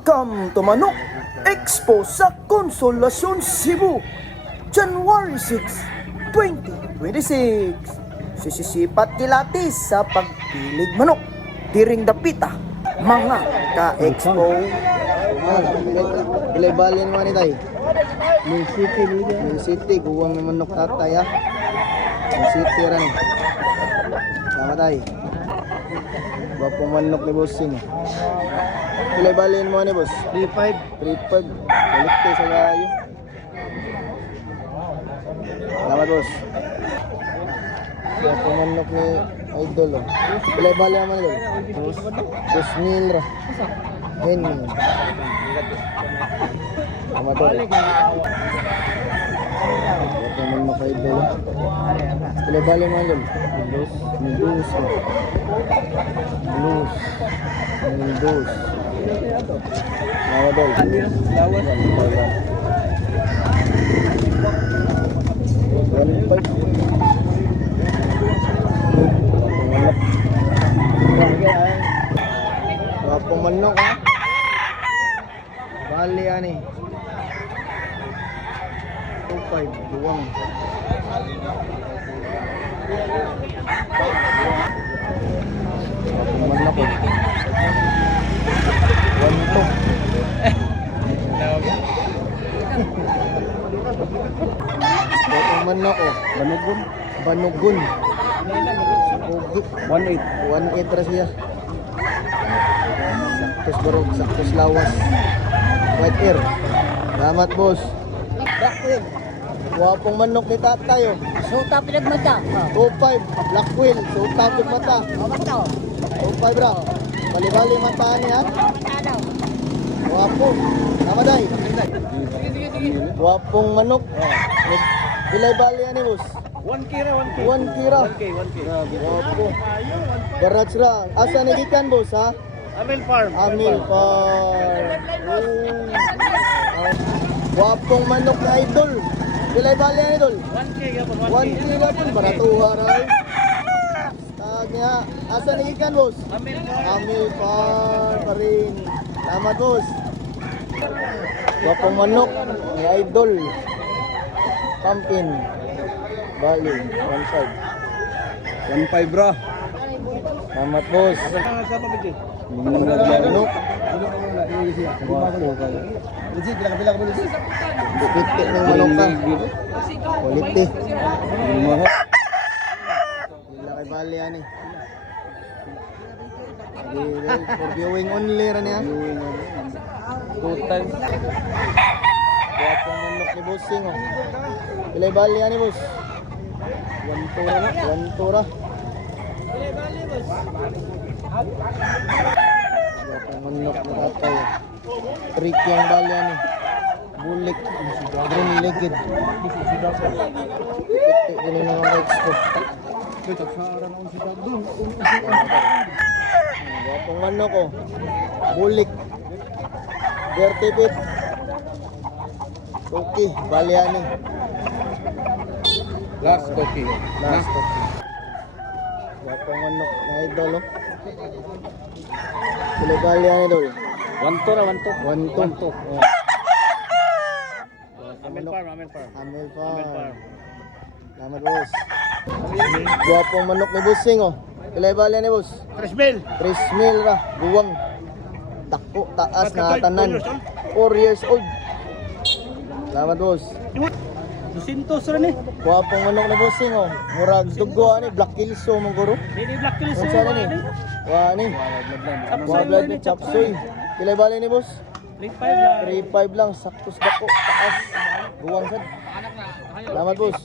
Welcome to Manok Expo sa Consolacion, Cebu, January 6, 2026. Sisisipat kilatis sa pagpilig manok, tiring dapita, mga ka-expo. Bilay-balin mo ni tay. New City, guwang ng manok tatay ha. New City rin. Sama tay. Bapong manok ni bossing. Bilay-balin mo ni boss. 3.5. 3.5. Balik tayo sa layo. Salamat boss. Bapong manok ni Idol oh. Bilay-balin mo ni Idol. 2,000 ra. Henny. Salamat boss. Bapong manok ni Idol oh. Bilay-balin mo ni Idol. Blues. Salamat boss. Wapong manok ha. Bali yan eh. 2.5 buwang. Wapong manok eh. 1.2. Wapong manok oh. Banugun. 1.8 ra siya. Saktos barog, saktos lawas. White air. Salamat boss. Blackwell. Wapong manok ni tatay oh. Suta pinagmata. 2.5. Blackwell. Suta mata. 2.5 ra. Bali-bali mata niya. Wapo. Nama day. Wapong manok. Bilay-bali yan boss. 1 kira. 1 kira. 1K. Grabe, wapo. Garage ra. Asa nagikan boss ha? Amel Farm. Amil Farm. Wapong manok na Idol. Bilay-bali yan Idol. 1K 1 kira po. Baratuha ray. Tag niya. Asa nagikan boss? Amel Farm. Amil Farm pa rin. Salamat boss. Wapong manok ni Idol. Pumpkin. Bali, 1.5. 1.5 bro. Salamat boss. Sa pabiti. Manok. Legit bila ka legit. Quality ng manok ka. Quality. Wala kay bali yan eh. For viewing only rin yan. Total. Kaya pong manok ni bossing oh. Bilay bali yan eh boss. 1 tura. Kaya pong manok ni tatay oh. Trick yung bali yan eh. Bulik. Green legged. Ito ganun ang mga expo. Kaya pong manok oh. Bulik. Vertipit. Okay, bali yan eh. Last cookie. Last okay. Wapong manok na Idol oh. Bali yan Idol. 1 to. 1.2. Amel Farm. Amel Farm. Salamat boss. Wapong manok ni Bossing oh. Bali yan boss. 3,000. 3,000 ra. Guwang. Dako, taas na tanan. 4 years old. Salamat boss. 200 rin eh. Wapong manok ni Bossing oh. Murag dugo ani Black Hills oh mong guro. Hindi black kill Kung saan ni? Wani. Wablad ni Chapsoy. Pilay bali ni boss? 3.5 lang. 3.5 lang. Saktos dako. Taas. Buwang sad. Salamat boss.